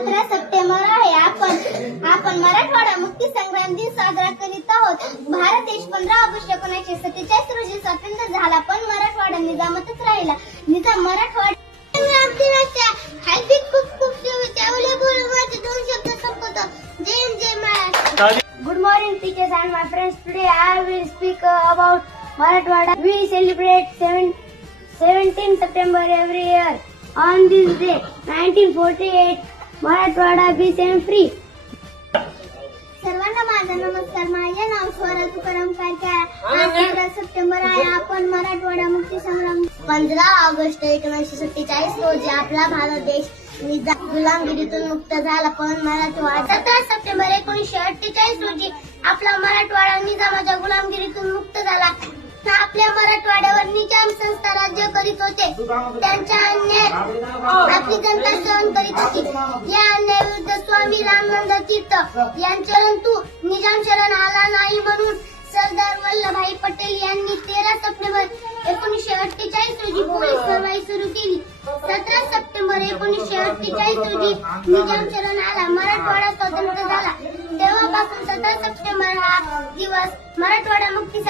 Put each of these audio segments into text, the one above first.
सतरा सप्टेंबर आहे. आपण आपण मराठवाडा मुक्ती संग्राम दिन साजरा करीत आहोत. भारत देश पंधरा ऑगस्ट एकोणीसशे सत्तेचाळीस रोजी स्वतंत्र झाला पण मराठवाडा निजामातच राहिला. Nizam Marathwada Maharashtra. Good morning, teachers and my friends. Today I will speak uh, about Marathwada. We celebrate seven, 17 September every year. On this day, 1948, Marathwada became free. सर्वांना माझा नमस्कार. माझे नाव स्वरा तुकाराम कारके आज तेरा सप्टेंबर आहे. आपण मराठवाडा मुक्ती संग्राम पंधरा ऑगस्ट एकोणीसशे सत्तेचाळीस रोजी आपला भारत देश निजा- गुलामगिरीतून मुक्त झाला. पण मराठवाडा सतरा सप्टेंबर एकोणीसशे अठ्ठेचाळीस रोजी आपला मराठवाडा निजामाच्या गुलामगिरीतून मुक्त झाला. आपल्या मराठवाड्यावर निजाम करीत होते. त्यांच्या अन्याय आपली जनता सहन करीत होती. या अन्यायाविरुद्ध स्वामी रामानंद तीर्थ यांचे परंतु निजाम शरण आला नाही म्हणून सरदार वल्लभभाई पटेल यांनी तेरा सप्टेंबर एकोणीसशे अठ्ठेचाळीस रोजी पोलीस कारवाई सुरू केली. सतरा सप्टेंबर एकोणीसशे अठ्ठेचाळीस रोजी निजाम शरण आला. मराठवाडा स्वतंत्र झाला. तेव्हापासून सतरा सप्टेंबर हा दिवस मराठवाडा मुक्ती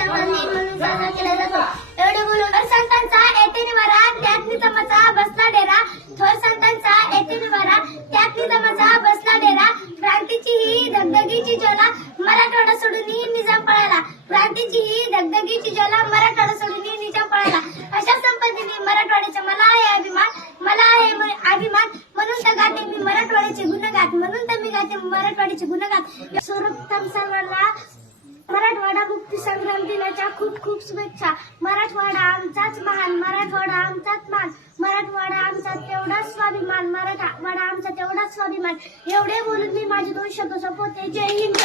दगदगीची ज्वाला मराठवाडा सोडून ही निजाम पळाला. क्रांतीची ही दगदगीची ज्वाला मराठवाडा सोडून ही निजाम पळाला. अशा संपत्तीने मराठवाड्याचा मला आहे अभिमान मला आहे अभिमान. म्हणून तर गाते मी मराठवाड्याचे गुणगात म्हणून तर मी गाते मराठवाड्याचे गुणगात सर्वोत्तम सर्वांना मराठवाडा मुक्ती संग्राम दिनाच्या खूप खूप शुभेच्छा. मराठवाडा आमचाच महान मराठवाडा आमचाच मान. मराठवाडा आमचा तेवढाच स्वाभिमान मराठवाडा आमचा माझा स्वाभिमान एवढे बोलून मी माझे दोन शब्द संपवते जय हिंद